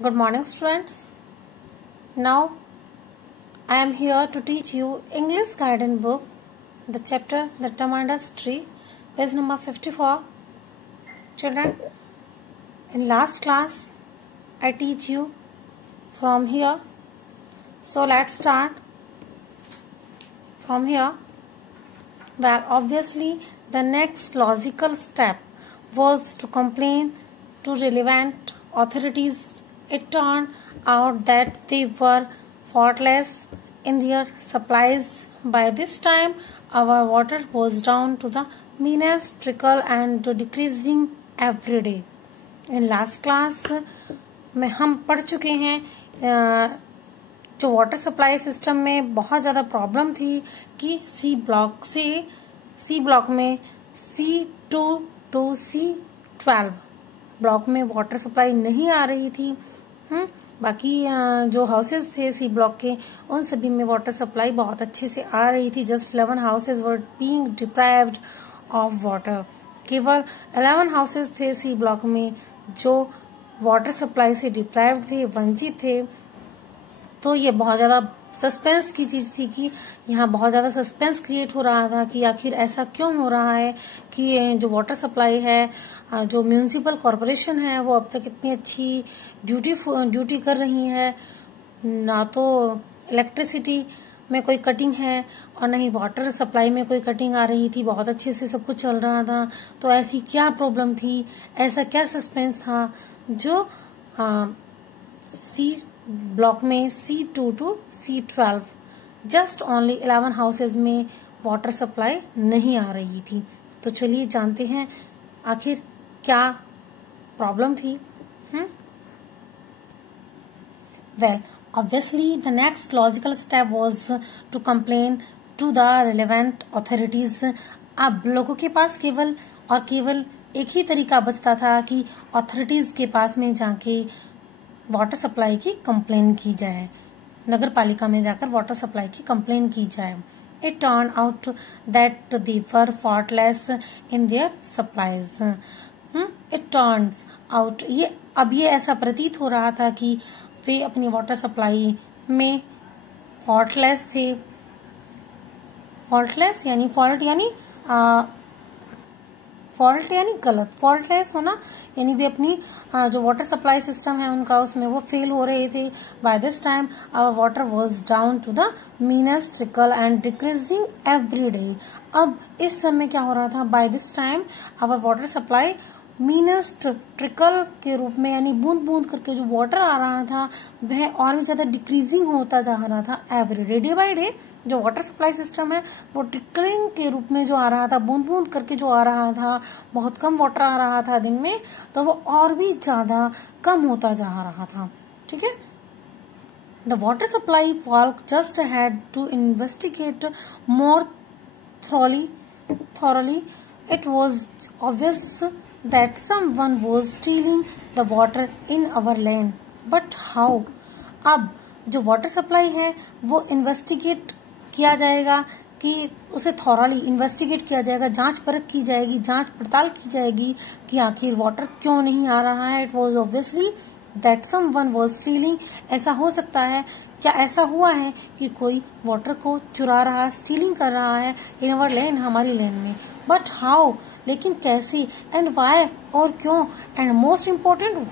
Good morning, students. Now I am here to teach you English guidance book, the chapter The Tremendous Tree, page number 54. Children, in last class I teach you from here. So let's start from here. Well, obviously the next logical step was to complain to relevant authorities. It turned out that they were faultless in their supplies. By this time, our water was down to the meanest trickle and decreasing every day. In last class में हम पढ़ चुके हैं जो water supply system में बहुत ज़्यादा problem थी कि सी ब्लॉक में C2 to C12 ब्लॉक में वाटर सप्लाई नहीं आ रही थी। बाकी जो हाउसेज थे सी ब्लॉक के उन सभी में वाटर सप्लाई बहुत अच्छे से आ रही थी। Just 11 houses were being deprived of water. केवल 11 हाउसेज थे सी ब्लॉक में जो वाटर सप्लाई से डिप्राइव्ड थे, वंचित थे। तो ये बहुत ज्यादा सस्पेंस की चीज थी कि यहाँ बहुत ज्यादा सस्पेंस क्रिएट हो रहा था कि आखिर ऐसा क्यों हो रहा है कि जो वाटर सप्लाई है, जो म्यूनिसिपल कॉरपोरेशन है, वो अब तक इतनी अच्छी ड्यूटी कर रही है। ना तो इलेक्ट्रिसिटी में कोई कटिंग है और न ही वाटर सप्लाई में कोई कटिंग आ रही थी। बहुत अच्छे से सब कुछ चल रहा था। तो ऐसी क्या प्रॉब्लम थी, ऐसा क्या सस्पेंस था जो सी ब्लॉक में C2 to C12 just only 11 houses में वाटर सप्लाई नहीं आ रही थी। तो चलिए जानते हैं आखिर क्या प्रॉब्लम थी। Well, obviously the next logical step was to complain to the relevant authorities. अब लोगों के पास केवल एक ही तरीका बचता था कि अथॉरिटीज के पास में जाके वाटर सप्लाई की कंप्लेन की जाए, नगर पालिका में जाकर वाटर सप्लाई की कंप्लेन की जाए। It turn out that they were faultless in their supplies. It turns out, ये ऐसा प्रतीत हो रहा था कि वे अपनी वाटर सप्लाई में फॉल्टलेस थे। फॉल्टलेस यानी फॉल्ट यानी गलत, फॉल्टलेस होना यानी वे अपनी जो वाटर सप्लाई सिस्टम है उनका उसमें वो फेल हो रहे थे। By this time our water was down to the meanest trickle and decreasing every day. अब इस समय क्या हो रहा था, by this time our water supply meanest trickle के रूप में यानी बूंद बूंद करके जो वाटर आ रहा था वह और भी ज्यादा डिक्रीजिंग होता जा रहा था every day. Day by day जो वाटर सप्लाई सिस्टम है वो ट्रिकलिंग के रूप में जो आ रहा था, बूंद बूंद करके जो आ रहा था, बहुत कम वाटर आ रहा था दिन में, तो वो और भी ज्यादा कम होता जा रहा था। ठीक है। The water supply folk just had to investigate more thoroughly. It was obvious that someone was stealing the water in our lane. But how? अब जो वाटर सप्लाई है वो इन्वेस्टिगेट किया जाएगा कि उसे थॉरली इन्वेस्टिगेट किया जाएगा, जांच परख की जाएगी, जांच पड़ताल की जाएगी कि आखिर वाटर क्यों नहीं आ रहा है। It was obviously that someone was stealing. ऐसा हो सकता है, क्या ऐसा हुआ है कि कोई वाटर को चुरा रहा है, स्टीलिंग कर रहा है इन अवर लेन, हमारी लेन में। बट हाउ, लेकिन कैसे, एंड वाई और क्यों, एंड मोस्ट इम्पोर्टेंट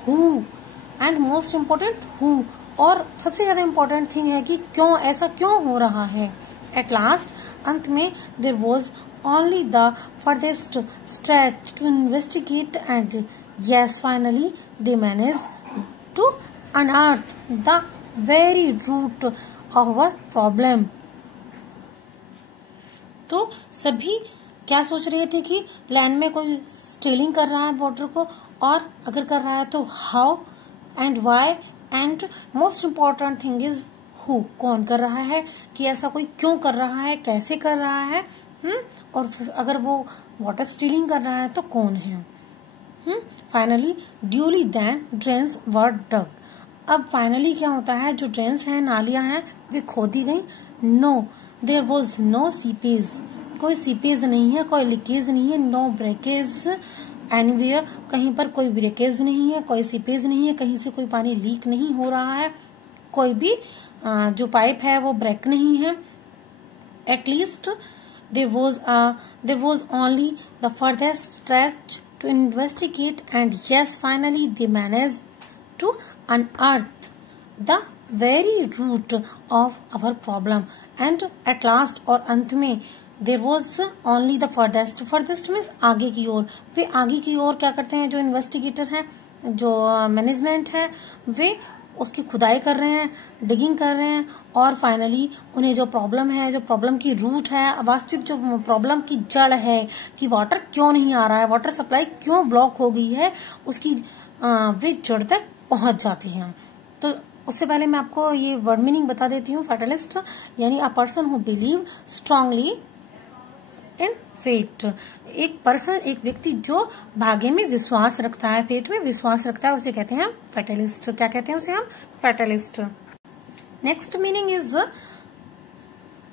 हु, और सबसे ज्यादा इम्पोर्टेंट थिंग है कि क्यों, ऐसा क्यों हो रहा है। एट लास्ट, अंत में, there was only the farthest stretch to investigate and yes, finally they managed to unearth the very root of our problem. तो सभी क्या सोच रहे थे कि लैंड में कोई स्टीलिंग कर रहा है वाटर को, और अगर कर रहा है तो how and why, and most important thing is who, कौन कर रहा है, कि ऐसा कोई क्यों कर रहा है, कैसे कर रहा है, और अगर वो वाटर स्टीलिंग कर रहा है तो कौन है। फाइनली ड्यूली देन ड्रेन्स वर डग। अब फाइनली क्या होता है, जो ड्रेन्स हैं, नालियां हैं, वे खोदी गई। No, there was no seepage, कोई सीपेज नहीं है, कोई लीकेज नहीं है, नो ब्रेकेज एनीवेयर, कहीं पर कोई ब्रेकेज नहीं है, कोई सीपेज नहीं है, कहीं से कोई पानी लीक नहीं हो रहा है, कोई भी जो पाइप है वो ब्रेक नहीं है. At least there was only the furthest stretch to investigate, and yes, finally they managed to unearth the very root of our problem. And at last, और अंत में there was only the furthest means आगे की ओर. वे आगे की ओर क्या करते हैं, जो इन्वेस्टिगेटर है, जो मैनेजमेंट है, वे उसकी खुदाई कर रहे हैं, डिगिंग कर रहे हैं, और फाइनली उन्हें जो प्रॉब्लम है, जो प्रॉब्लम की रूट है, वास्तविक जो प्रॉब्लम की जड़ है कि वाटर क्यों नहीं आ रहा है, वाटर सप्लाई क्यों ब्लॉक हो गई है, उसकी वे जड़ तक पहुंच जाती हैं. तो उससे पहले मैं आपको ये वर्ड मीनिंग बता देती हूँ. फैटलिस्ट यानी a person who believe strongly in fate. एक पर्सन, एक व्यक्ति जो भाग्य में विश्वास रखता है, फेट में विश्वास रखता है, उसे कहते हैं फैटलिस्ट. क्या कहते हैं उसे हम? Fatalist. Next meaning is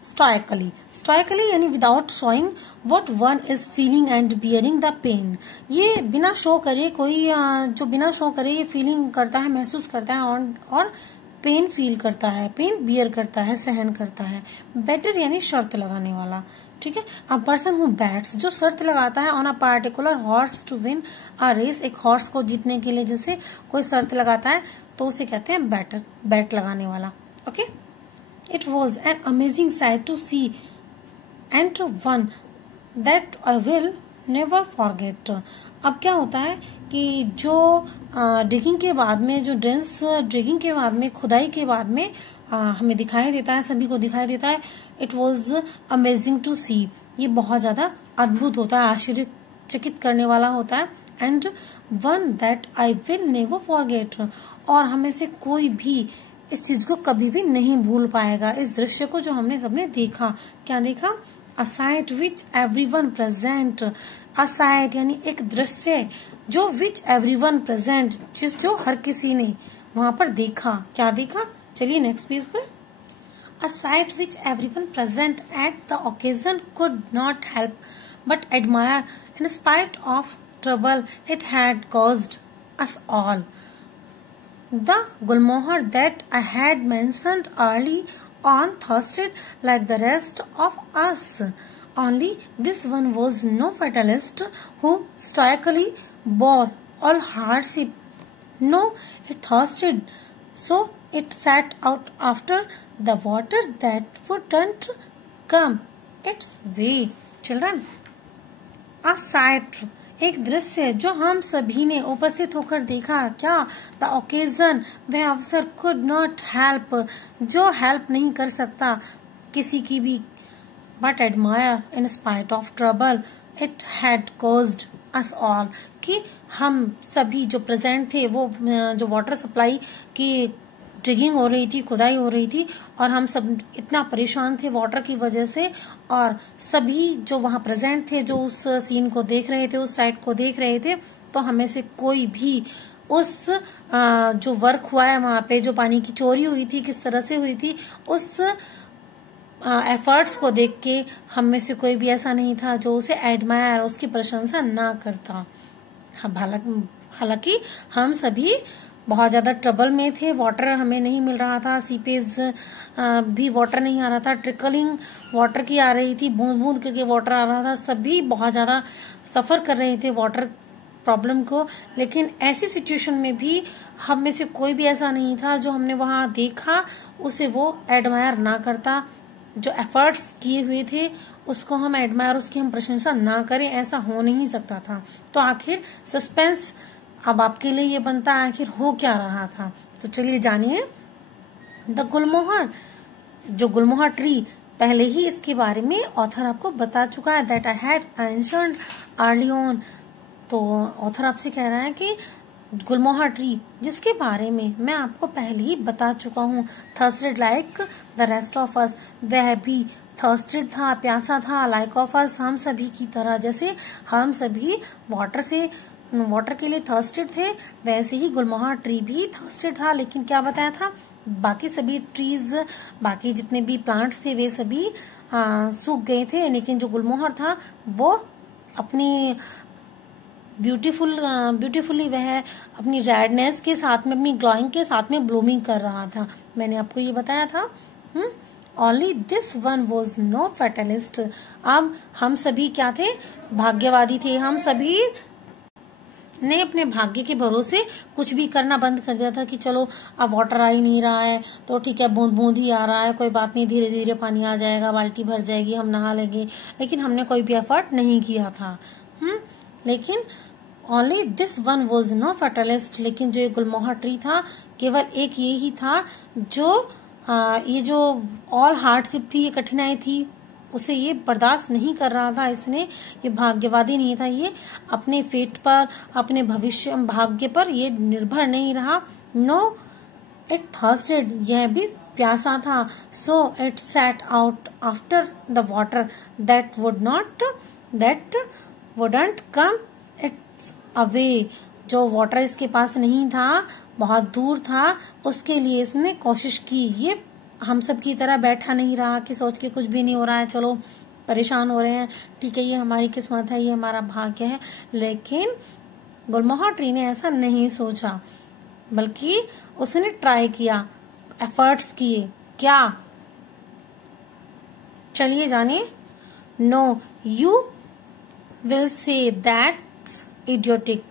stoically. Stoically यानी without showing what one is feeling and bearing the pain. ये बिना शो करे, कोई जो बिना शो करे ये फीलिंग करता है, महसूस करता है, और पेन फील करता है, पेन बियर करता है, सहन करता है. बेटर यानी शर्त लगाने वाला. ठीक है. अ पर्सन हु बैट्स, जो शर्त लगाता है on a particular horse to win a race. एक हॉर्स को जीतने के लिए जैसे कोई शर्त लगाता है तो उसे कहते हैं बैटर, बैट लगाने वाला. Okay. It was an amazing sight to see and one that I will never forget. अब क्या होता है कि जो डिगिंग के बाद में, जो ड्रेन्स डिगिंग के बाद में, खुदाई के बाद में हमें दिखाई देता है, सभी को दिखाई देता है. इट वॉज अमेजिंग टू सी. ये बहुत ज्यादा अद्भुत होता है, आश्चर्यचकित करने वाला होता है. And one that I will never forget, और हमें से कोई भी इस चीज को कभी भी नहीं भूल पाएगा. इस दृश्य को जो हमने सबने देखा. क्या देखा? अ साइट विच एवरीवन प्रेजेंट. अ साइट यानी एक दृश्य जो विच एवरीवन प्रेजेंट, जो हर किसी ने वहां पर देखा. क्या देखा? चलिए नेक्स्ट पेज पर. A sight which everyone present at the occasion could not help but admire in spite of trouble it had caused us all. The Gulmohar that I had mentioned early on thirsted like the rest of us. Only this one was no fatalist who stoically bore all hardship. No, it thirsted, so it sat out after the water that wouldn't come its way. Children, a sight, एक दृश्य जो हम सभी ने उपस्थित होकर देखा. क्या? द ओकेजन, वह अवसर, कुड नॉट हेल्प, जो हेल्प नहीं कर सकता किसी की भी, but admire in spite of trouble it had caused us all, कि हम सभी जो प्रेजेंट थे, वो जो वाटर सप्लाई की डिगिंग हो रही थी, खुदाई हो रही थी, और हम सब इतना परेशान थे वाटर की वजह से, और सभी जो वहां प्रेजेंट थे, जो उस सीन को देख रहे थे, उस साइट को देख रहे थे, तो हमें से कोई भी उस जो वर्क हुआ है वहां पे, जो पानी की चोरी हुई थी, किस तरह से हुई थी, उस एफर्ट्स को देख के हम में से कोई भी ऐसा नहीं था जो उसे एडमायर, उसकी प्रशंसा ना करता. हालांकि हम सभी बहुत ज्यादा ट्रबल में थे. वाटर हमें नहीं मिल रहा था, सीपेज भी वाटर नहीं आ रहा था, ट्रिकलिंग वाटर की आ रही थी, बूंद बूंद करके वाटर आ रहा था. सभी बहुत ज्यादा सफर कर रहे थे वाटर प्रॉब्लम को. लेकिन ऐसी सिचुएशन में भी हम में से कोई भी ऐसा नहीं था जो हमने वहां देखा उसे वो एडमायर ना करता. जो एफर्ट्स किए हुए थे उसको हम एडमायर, उसकी हम प्रशंसा ना करें, ऐसा हो नहीं सकता था. तो आखिर सस्पेंस अब आपके लिए ये बनता है, आखिर हो क्या रहा था. तो चलिए जानिए. द गुलमोहर, जो गुलमोहर ट्री, पहले ही इसके बारे में ऑथर आपको बता चुका है. That I had mentioned early on. तो ऑथर आपसे कह रहा है कि गुलमोहर ट्री, जिसके बारे में मैं आपको पहले ही बता चुका हूँ, thirsted like the rest of us, वह भी थर्स्टेड था, प्यासा था, लाइक ऑफ अस, हम सभी की तरह. जैसे हम सभी वाटर के लिए थर्स्टेड थे, वैसे ही गुलमोहर ट्री भी थर्स्टेड था. लेकिन क्या बताया था, बाकी सभी ट्रीज, बाकी जितने भी प्लांट्स थे वे सभी सूख गए थे, लेकिन जो गुलमोहर था वो अपनी ब्यूटीफुली वह अपनी रेडनेस के साथ में, अपनी ग्लोइंग के साथ में ब्लूमिंग कर रहा था। मैंने आपको ये बताया था। Only this one was no fatalist। अब हम सभी क्या थे? भाग्यवादी थे। हम सभी ने अपने भाग्य के भरोसे कुछ भी करना बंद कर दिया था कि चलो अब वाटर आ ही नहीं रहा है तो ठीक है, बूंद बूंद ही आ रहा है, कोई बात नहीं, धीरे धीरे पानी आ जाएगा, बाल्टी भर जाएगी, हम नहा लेंगे। लेकिन हमने कोई भी एफर्ट नहीं किया था। लेकिन only this one was no fatalist. लेकिन जो ये गुलमोहर ट्री था, केवल एक ये ही था जो ये जो ऑल हार्डशिप थी, ये कठिनाई थी, उसे ये बर्दाश्त नहीं कर रहा था। इसने, ये भाग्यवादी नहीं था, ये अपने फेट पर, अपने भविष्य भाग्य पर ये निर्भर नहीं रहा। नो इट थर्स्टेड, यह भी प्यासा था। So it set out after the water that wouldn't come it's away. जो वाटर इसके पास नहीं था, बहुत दूर था, उसके लिए इसने कोशिश की। ये हम सब की तरह बैठा नहीं रहा कि सोच के कुछ भी नहीं हो रहा है, चलो परेशान हो रहे हैं, ठीक है, ये हमारी किस्मत है, ये हमारा भाग्य है। लेकिन गुलमोहर ट्री ने ऐसा नहीं सोचा, बल्कि उसने ट्राई किया, एफर्ट्स किए। क्या? चलिए जानिए। No, you will say that's idiotic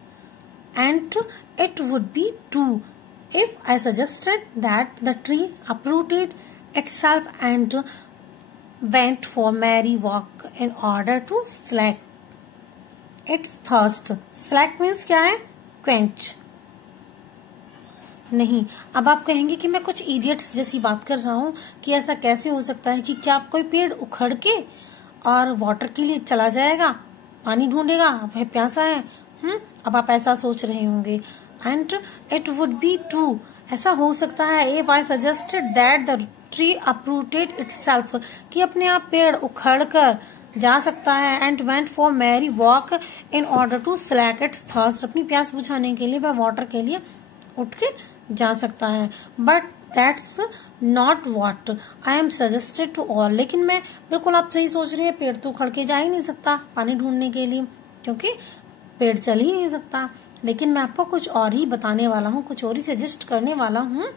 and it would be too if I suggested that the tree uprooted itself and went for merry walk in order to slake its thirst। Slake means क्या है? quench। नहीं, अब आप कहेंगे कि मैं कुछ idiots जैसी बात कर रहा हूँ कि ऐसा कैसे हो सकता है कि क्या कोई पेड़ उखड़ के और वाटर के लिए चला जाएगा, पानी ढूंढेगा, वह प्यासा है। अब आप ऐसा सोच रहे होंगे। And it would be true, ऐसा हो सकता है। If I suggested that the tree uprooted itself, कि अपने आप पेड़ उखड़ कर जा सकता है। And went for merry walk in order to slake its thirst, अपनी प्यास बुझाने के लिए वह वाटर के लिए उठ के जा सकता है। But that's not what I am suggested to all. लेकिन मैं बिल्कुल, आप सही सोच रहे हैं, पेड़ तो उखड़ के जा ही नहीं सकता पानी ढूंढने के लिए, क्योंकि पेड़ चल ही नहीं सकता। लेकिन मैं आपको कुछ और ही बताने वाला हूँ, कुछ और ही सजेस्ट करने वाला हूँ।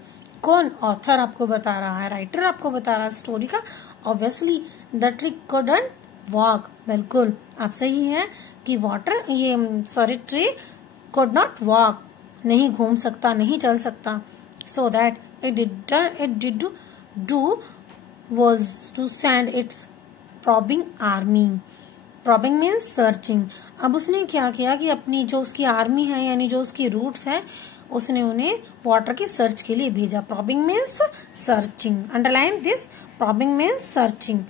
कौन? ऑथर आपको बता रहा है, राइटर आपको बता रहा है स्टोरी का। Obviously the tree couldn't walk, बिल्कुल आप सही है कि ट्री कुड नॉट वॉक, नहीं घूम सकता, नहीं चल सकता। So that it did do was to send its probing army. Probing means searching. अब उसने क्या किया कि अपनी जो उसकी आर्मी है, यानी जो उसकी रूट्स है, उसने उन्हें वाटर की सर्च के लिए भेजा। Probing means searching, underline this, probing means searching.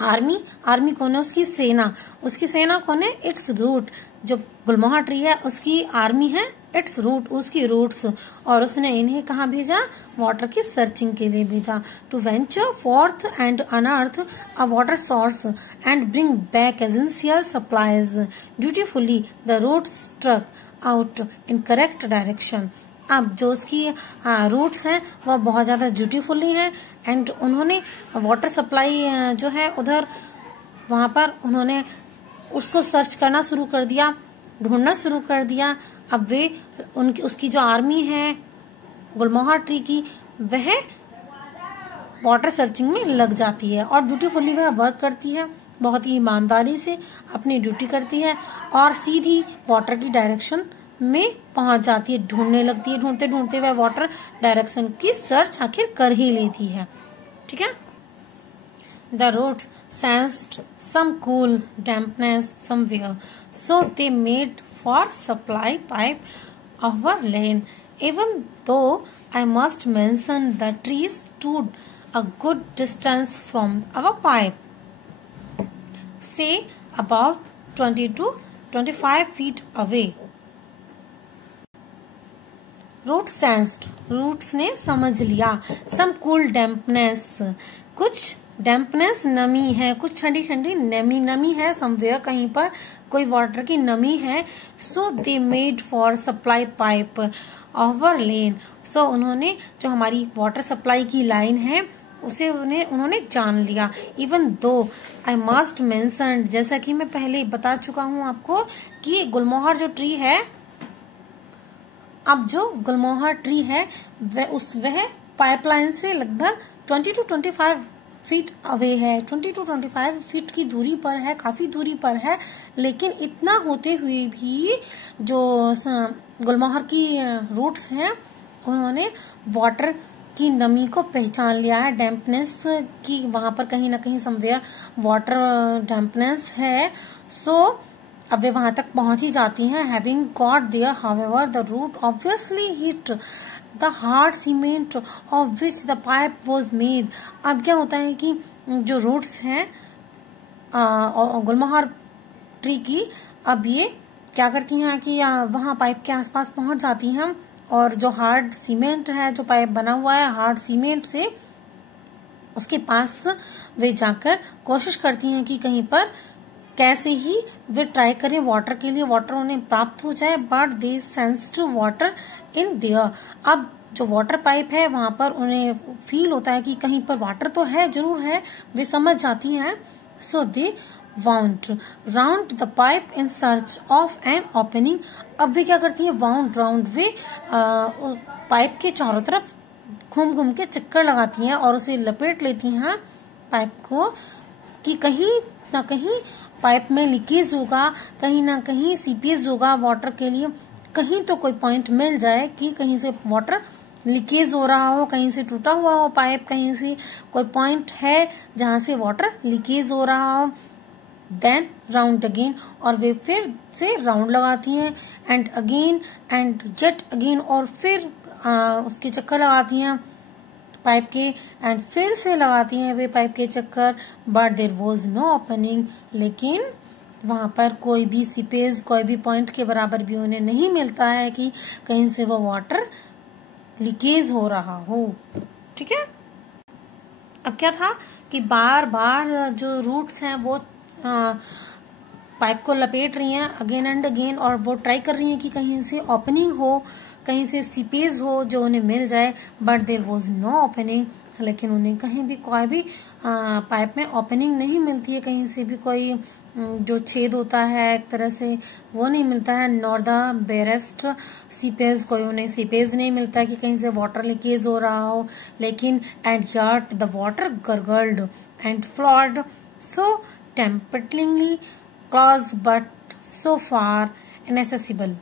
Army कौन है? उसकी सेना। उसकी सेना कौन है? It's root. जो गुलमोहर ट्री है उसकी आर्मी है इट्स रूट, उसकी रूट्स। और उसने इन्हें कहाँ भेजा? वाटर की सर्चिंग के लिए भेजा। To venture forth and unearth a water source and bring back essential supplies. Dutifully the roots struck out in correct direction. अब जो उसकी रूट्स हैं वह बहुत ज्यादा ड्यूटीफुली हैं एंड उन्होंने वाटर सप्लाई जो है उधर, वहां पर उन्होंने उसको सर्च करना शुरू कर दिया, ढूंढना शुरू कर दिया। अब वे उसकी जो आर्मी है गुलमोहर ट्री की, वह वाटर सर्चिंग में लग जाती है और ब्यूटीफुली वह वर्क करती है, बहुत ही ईमानदारी से अपनी ड्यूटी करती है और सीधी वाटर की डायरेक्शन में पहुंच जाती है, ढूंढने लगती है। ढूंढते ढूंढते वह वाटर डायरेक्शन की सर्च आखिर कर ही लेती है। ठीक है। The roots sensed some cool dampness somewhere, so they made for supply pipe our lane. Even though I must mention the trees stood a good distance from our pipe, say about 20 to 25 feet away. Root sensed, roots ने समझ लिया। Some cool dampness, कुछ dampness नमी है, कुछ ठंडी ठंडी नमी है। समवेयर कहीं पर कोई वाटर की नमी है। So they made for supply pipe over lain. So उन्होंने जो हमारी वाटर सप्लाई की लाइन है उसे उन्होंने जान लिया। Even though I must mention, जैसा कि मैं पहले बता चुका हूं आपको कि गुलमोहर जो ट्री है, अब जो गुलमोहर ट्री है वह पाइपलाइन से लगभग 20 to 25 फीट अवे है, 20 to 25 फीट की दूरी पर है, काफी दूरी पर है। लेकिन इतना होते हुए भी जो गुलमोहर की रूट्स हैं उन्होंने वाटर की नमी को पहचान लिया है, डैम्पनेस की वहां पर कहीं ना कहीं समवेयर वाटर डैम्पनेस है। सो अब वे वहां तक पहुंच ही जाती हैं। Having got there however the root obviously hit the hard cement of which the pipe was made. अब क्या होता है कि जो रूट्स हैं गुलमोहर ट्री की, अब ये क्या करती हैं कि वहां पाइप के आसपास पहुंच जाती हैं और जो हार्ड सीमेंट है, जो पाइप बना हुआ है हार्ड सीमेंट से, उसके पास वे जाकर कोशिश करती हैं कि कहीं पर कैसे ही वे ट्राई करें वाटर के लिए, वाटर उन्हें प्राप्त हो जाए। But they sensed water in their. अब जो वाटर पाइप है वहां पर उन्हें फील होता है कि कहीं पर वाटर तो है, जरूर है, वे समझ जाती हैं। So they wound round the pipe in search of an opening. अब वे क्या करती है, वाउंड राउंड, वे पाइप के चारों तरफ घूम घूम के चक्कर लगाती हैं और उसे लपेट लेती हैं पाइप को, कि कहीं ना कहीं पाइप में लीकेज होगा, कहीं ना कहीं सीपेज होगा वाटर के लिए, कहीं तो कोई पॉइंट मिल जाए कि कहीं से वाटर लीकेज हो रहा हो, कहीं से टूटा हुआ हो पाइप, कहीं से कोई पॉइंट है जहां से वाटर लीकेज हो रहा हो। देन राउंड अगेन, और वे फिर से राउंड लगाती हैं, and again and yet again, और फिर उसके चक्कर लगाती हैं पाइप के, एंड फिर से लगाती हैं वे पाइप के चक्कर। But there was no opening, लेकिन वहां पर कोई भी सीपेज, कोई भी पॉइंट के बराबर भी उन्हें नहीं मिलता है कि कहीं से वो वाटर लीकेज हो रहा हो। ठीक है। अब क्या था कि बार बार जो रूट्स हैं वो पाइप को लपेट रही हैं अगेन एंड अगेन, और वो ट्राई कर रही हैं कि कहीं से ओपनिंग हो, कहीं से सीपेज हो जो उन्हें मिल जाए। But there was no opening, लेकिन उन्हें कहीं भी कोई भी पाइप में ओपनिंग नहीं मिलती है, कहीं से भी कोई जो छेद होता है एक तरह से वो नहीं मिलता है। नॉर द बेरेस्ट सीपेज, कोई उन्हें सीपेज नहीं मिलता है कि कहीं से वाटर लीकेज हो रहा हो। लेकिन and yet the water gurgled and flowed so temptingly close but so far inaccessible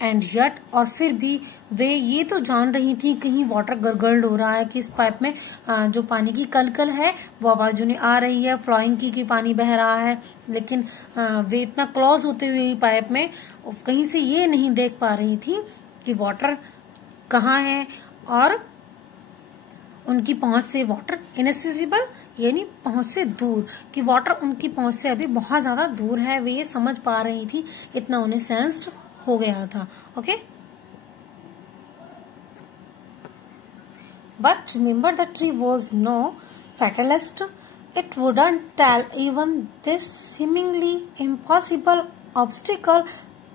and yet, और फिर भी वे ये तो जान रही थी कहीं वाटर गरगल्ड हो रहा है, कि इस पाइप में जो पानी की कलकल है वो आवाज उन्हें आ रही है, फ्लोइंग की कि पानी बह रहा है। लेकिन वे इतना क्लोज होते हुए पाइप में कहीं से ये नहीं देख पा रही थी कि वाटर कहाँ है, और उनकी पहुंच से वाटर इनएसेसिबल, यानी पहुंच से दूर, कि वाटर उनकी पहुंच से अभी बहुत ज्यादा दूर है। वे ये समझ पा रही थी, इतना उन्हें सेंस्ड हो गया था। Okay, but remember the tree was no fatalist. It wouldn't tell even this seemingly impossible obstacle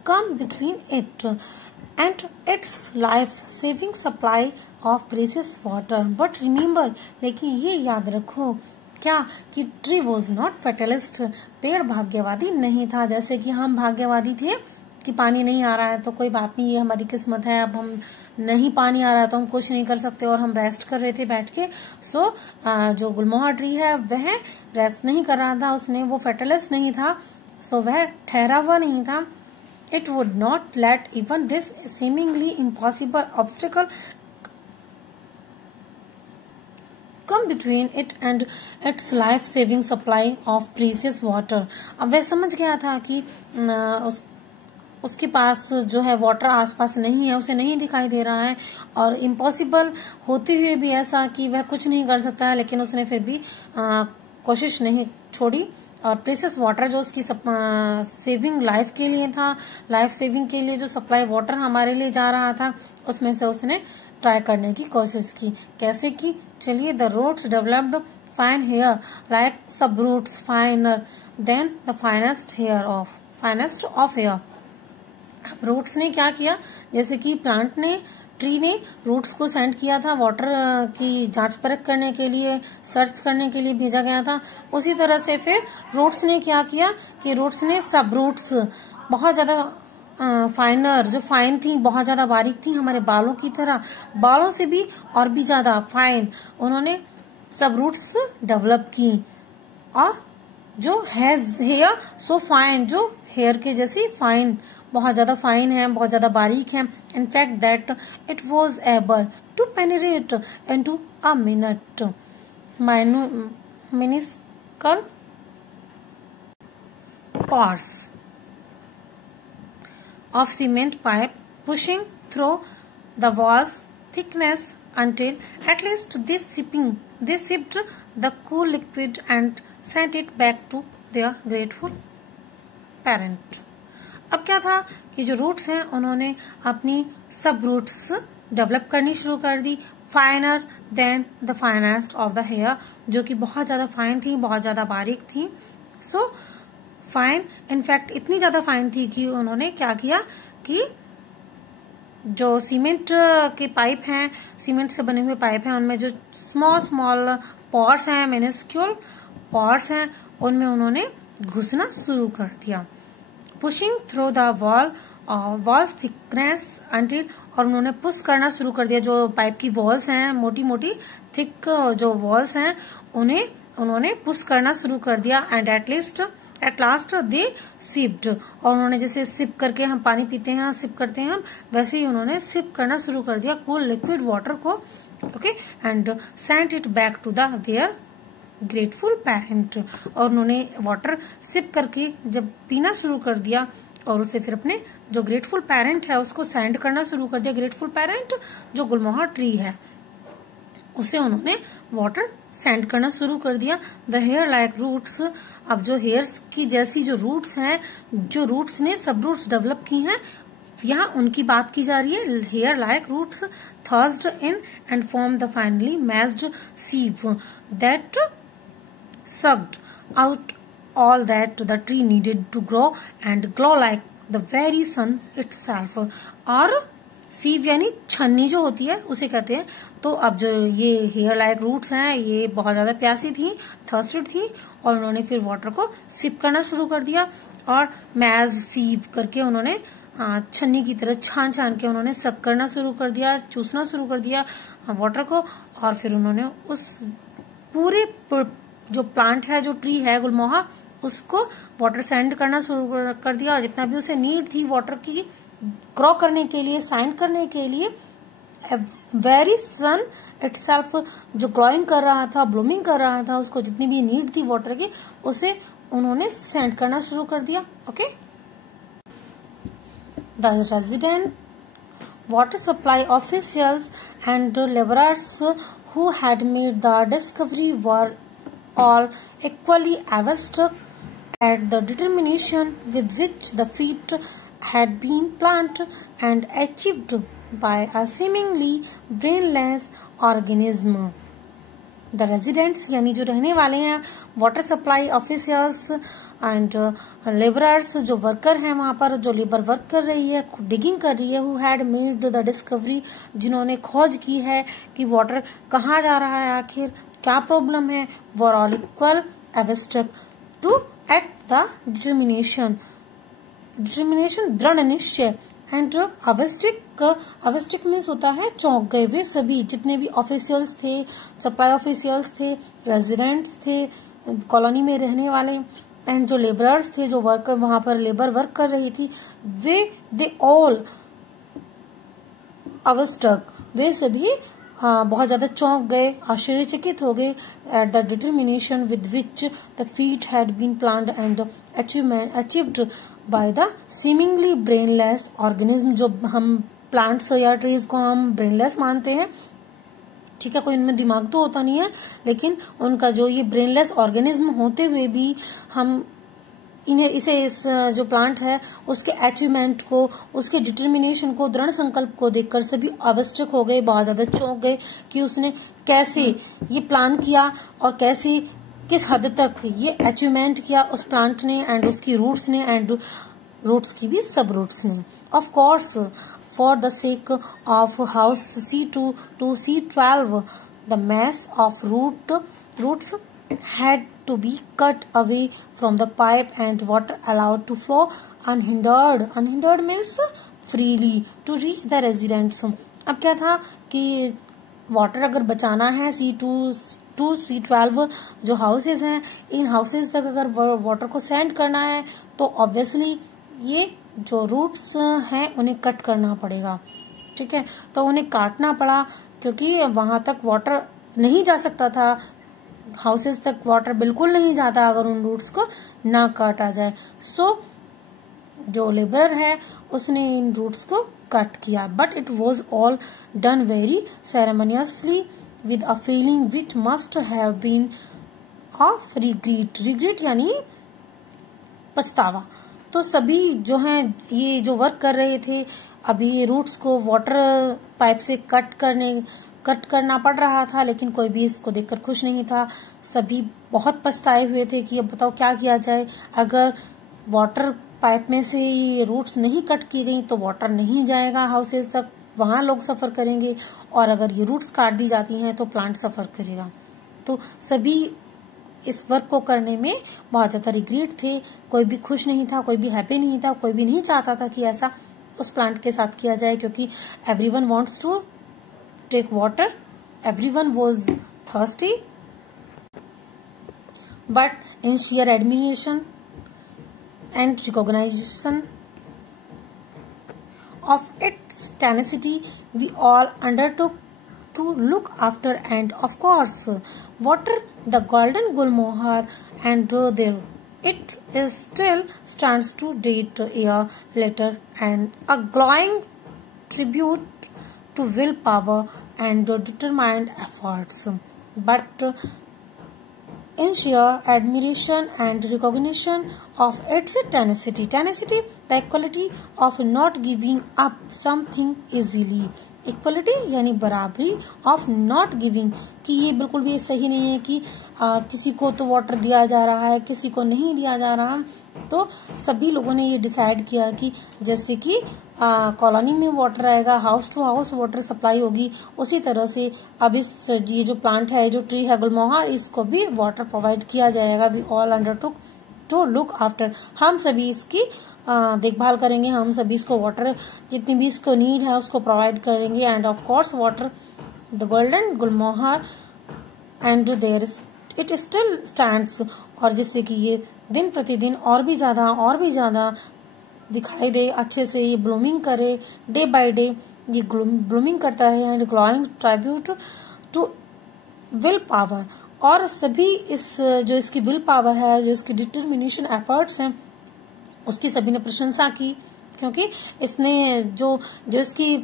come between it and its life-saving supply of precious water. But remember, लेकिन ये याद रखो क्या कि ट्री वॉज नॉट फेटलिस्ट, पेड़ भाग्यवादी नहीं था। जैसे कि हम भाग्यवादी थे कि पानी नहीं आ रहा है तो कोई बात नहीं, ये हमारी किस्मत है, अब हम नहीं पानी आ रहा है तो हम कुछ नहीं कर सकते, और हम रेस्ट कर रहे थे बैठ के। सो जो गुलमोहर ट्री है वह रेस्ट नहीं कर रहा था, उसने वो फेटलिस्ट नहीं था, सो वह ठहरा हुआ नहीं था। It would not let even this seemingly impossible obstacle come between it and its life saving supply of precious water. अब वह समझ गया था कि उसके पास जो है वाटर आसपास नहीं है, उसे नहीं दिखाई दे रहा है, और इम्पॉसिबल होते हुए भी ऐसा कि वह कुछ नहीं कर सकता है, लेकिन उसने फिर भी कोशिश नहीं छोड़ी। और प्रेसियस वाटर जो उसकी सेविंग लाइफ के लिए था, लाइफ सेविंग के लिए जो सप्लाई वाटर हमारे लिए जा रहा था, उसमें से उसने ट्राई करने की कोशिश की। कैसे की, चलिए। The roots developed fine hair like sub roots finer than the finest of hair. Roots ने क्या किया, जैसे कि प्लांट ने ट्री ने रूट्स को सेंड किया था, वाटर की जांच परख करने के लिए, सर्च करने के लिए भेजा गया था, उसी तरह से फिर रूट्स ने क्या किया कि रूट्स ने सब रूट्स बहुत ज्यादा फाइनर, जो फाइन थी, बहुत ज्यादा बारीक थी, हमारे बालों की तरह, बालों से भी और भी ज्यादा फाइन उन्होंने सब रूट्स डेवलप की। और जो हेयर सो फाइन, जो हेयर के जैसी फाइन, बहुत ज्यादा फाइन है, बहुत ज्यादा बारीक है। In fact that it was able to penetrate into a minute miniscule pores of cement pipe, pushing through the wall's thickness until at least they sipped the cool liquid and sent it back to their grateful parent. अब क्या था कि जो roots हैं उन्होंने अपनी सब roots develop करनी शुरू कर दी, finer than the finest of the hair, जो कि बहुत ज्यादा फाइन थी, बहुत ज्यादा बारीक थी। सो फाइन, इनफैक्ट इतनी ज्यादा फाइन थी कि उन्होंने क्या किया कि जो सीमेंट के पाइप हैं, सीमेंट से बने हुए पाइप हैं, उनमें जो स्मॉल स्मॉल पॉर्स हैं, मिनिस्क्यूल पॉर्स हैं, उनमें उन्होंने घुसना शुरू कर दिया। Pushing through the walls thickness until, और उन्होंने पुश करना शुरू कर दिया, जो पाइप की वॉल्स हैं, मोटी मोटी थिक जो वॉल्स हैं, उन्हें उन्होंने पुश करना शुरू कर दिया। And at last they sipped, और उन्होंने जैसे सिप करके हम पानी पीते हैं, सिप करते हैं हम, वैसे ही उन्होंने सिप करना शुरू कर दिया कूल लिक्विड वाटर को। Okay, and sent it back to the their grateful parent, और उन्होंने वाटर सिप करके जब पीना शुरू कर दिया और उसे फिर अपने जो ग्रेटफुल पेरेंट है उसको सेंड करना शुरू कर दिया। ग्रेटफुल पेरेंट जो गुलमोहर ट्री है, उसे उन्होंने वाटर सेंड करना शुरू कर दिया। द हेयर लाइक रूट्स, अब जो हेयर्स की जैसी जो रूट्स हैं, जो रूट्स ने सब रूट्स डेवलप की हैं, यहाँ उनकी बात की जा रही है। Hair like roots thrust in and form the finely meshed sieve that sucked out all that the tree needed to grow and glow like the very sun itself. और सीव यानी छन्नी जो होती है उसे कहते हैं। तो अब जो ये हेयर लाइक रूट्स हैं, ये बहुत ज्यादा प्यासी थी, थर्स्टेड थी, और उन्होंने फिर वाटर को सिप करना शुरू कर दिया और मैज सीव करके उन्होंने छन्नी की तरह छान छान के उन्होंने सक करना शुरू कर दिया, चूसना शुरू कर दिया वाटर को। और फिर उन्होंने उस पूरे जो प्लांट है, जो ट्री है गुलमोहर, उसको वाटर सेंड करना शुरू कर दिया। और जितना भी उसे नीड थी वाटर की ग्रो करने के लिए, साइन करने के लिए, वेरी सन इटसेल्फ जो ग्रोइंग कर रहा था, ब्लूमिंग कर रहा था, उसको जितनी भी नीड थी वाटर की, उसे उन्होंने सेंड करना शुरू कर दिया। Okay, the resident water supply officials and labourers who had made the discovery were all equally awestruck at the determination with which the feat had been planned and achieved by a seemingly brainless organism. The residents यानी जो रहने वाले हैं, water supply officers and labourers, जो worker हैं वहां पर, जो लेबर वर्क कर रही है, डिगिंग कर रही है, who had made the discovery, जिन्होंने खोज की है कि वाटर कहाँ जा रहा है, आखिर क्या प्रॉब्लम है, were all equal awestruck to at the determination दृढ़ निश्चय। एंड अवेस्टिक मीन्स होता है चौंक गए। वे सभी जितने भी ऑफिशियल्स थे, सप्लाई ऑफिशियल्स थे, रेजिडेंट्स थे, कॉलोनी में रहने वाले, एंड जो लेबरर्स थे, जो वर्कर वहां पर लेबर वर्क कर रही थी, दे ऑल अवेस्टक, वे सभी बहुत ज्यादा चौंक गए, आश्चर्यचकित हो गए at the determination with which the feat had been planned and achieved by the seemingly brainless organism. जो हम प्लांट्स या ट्रीज को हम ब्रेनलेस मानते हैं, ठीक है, कोई इनमें दिमाग तो होता नहीं है, लेकिन उनका जो ये ब्रेनलेस ऑर्गेनिज्म होते हुए भी हम इस जो प्लांट है उसके अचीवमेंट को, उसके डिटर्मिनेशन को, दृढ़ संकल्प को देखकर सभी आवश्यक हो गए, बहुत ज्यादा चौंक गए कि उसने कैसे ये प्लान किया और कैसे किस हद तक ये अचीवमेंट किया उस प्लांट ने एंड उसकी रूट्स ने, एंड रूट्स की भी सब रूट्स ने। Of course for the sake of house C2 to C12, the mass of roots had to be cut away from the pipe and water allowed to flow unhindered. Unhindered means freely to reach the residents. अब क्या था कि water अगर बचाना है C2 to C12 जो houses हैं, इन houses तक अगर वाटर को सेंड करना है तो ऑब्वियसली ये जो रूट्स हैं उन्हें कट करना पड़ेगा, ठीक है। तो उन्हें काटना पड़ा क्योंकि वहां तक वाटर नहीं जा सकता था, हाउसेज तक वाटर बिल्कुल नहीं जाता अगर उन रूट्स को ना काटा जाए। सो जो लेबर है उसने इन रूट्स को कट किया, but it was all done very ceremoniously with a feeling which must have been of regret. regret यानी पछतावा। तो सभी जो हैं ये जो वर्क कर रहे थे, अभी ये रूट्स को वाटर पाइप से कट करना पड़ रहा था, लेकिन कोई भी इसको देखकर खुश नहीं था। सभी बहुत पछताए हुए थे कि अब बताओ क्या किया जाए। अगर वाटर पाइप में से ये रूट्स नहीं कट की गई तो वाटर नहीं जाएगा हाउसेज तक, वहां लोग सफर करेंगे, और अगर ये रूट्स काट दी जाती हैं तो प्लांट सफर करेगा। तो सभी इस वर्क को करने में बहुत ज्यादा रिग्रेट थे, कोई भी खुश नहीं था, कोई भी हैप्पी नहीं था, कोई भी नहीं चाहता था कि ऐसा उस प्लांट के साथ किया जाए, क्योंकि everyone wants to take water, everyone was thirsty, but in share admiration and recognition of its tenacity, we all undertook to look after, and of course, water the golden gulmohar, and there it is still stands to date a year later, and a glowing tribute to willpower and determined efforts. But in sheer admiration and recognition of its tenacity, the equality of not giving up something easily, equality यानी बराबरी of not giving, कि ये बिल्कुल भी सही नहीं है कि किसी को तो वाटर दिया जा रहा है, किसी को नहीं दिया जा रहा। तो सभी लोगों ने ये डिसाइड किया कि जैसे कि कॉलोनी में वाटर आएगा, house to house water supply होगी, उसी तरह से अब इस ये जो प्लांट है, जो ट्री है गुलमोहर, इसको भी वाटर प्रोवाइड किया जाएगा। We all undertook to look after, हम सभी इसकी देखभाल करेंगे, हम सभी इसको वाटर जितनी भी इसको नीड है उसको प्रोवाइड करेंगे। And of course water the golden gulmohar and there it still stands, और जिससे कि ये दिन प्रतिदिन और भी ज्यादा दिखाई दे, अच्छे से ये ब्लूमिंग करे, डे बाय डे ये ब्लूमिंग करता है। And glowing tribute to will power, और सभी इस जो इसकी विल पावर है, जो इसकी डिटर्मिनेशन एफर्ट्स हैं, उसकी सभी ने प्रशंसा की, क्योंकि इसने जो इसकी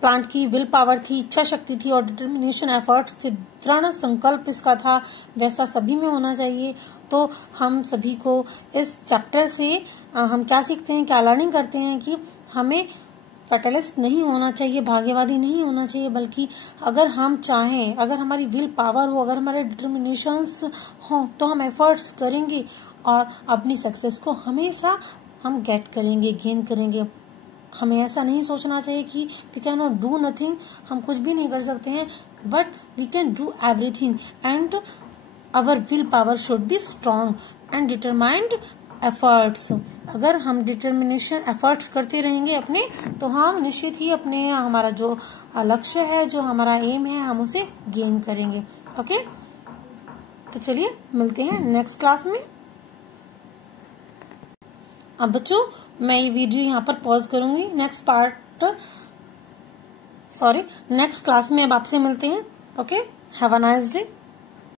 प्लांट की विल पावर थी, इच्छा शक्ति थी और डिटर्मिनेशन एफर्ट्स थे, दृढ़ संकल्प इसका था, वैसा सभी में होना चाहिए। तो हम सभी को इस चैप्टर से हम क्या सीखते हैं, क्या लर्निंग करते हैं कि हमें फैटलिस्ट नहीं होना चाहिए, भाग्यवादी नहीं होना चाहिए, बल्कि अगर हम चाहें, अगर हमारी विल पावर हो, अगर हमारे डिटर्मिनेशंस हो, तो हम एफर्ट्स करेंगे और अपनी सक्सेस को हमेशा हम गेट करेंगे, गेन करेंगे। हमें ऐसा नहीं सोचना चाहिए कि we can not do nothing, हम कुछ भी नहीं कर सकते हैं, but we can do everything, and our will power should be strong and determined efforts. अगर हम डिटर्मिनेशन एफर्ट्स करते रहेंगे अपने, तो हम निश्चित ही अपने हमारा जो लक्ष्य है, जो हमारा एम है, हम उसे गेन करेंगे। ओके, तो चलिए मिलते हैं नेक्स्ट क्लास में। अब बच्चों मैं ये वीडियो यहाँ पर पॉज करूंगी, नेक्स्ट क्लास में अब आपसे मिलते हैं। Okay, have a nice day.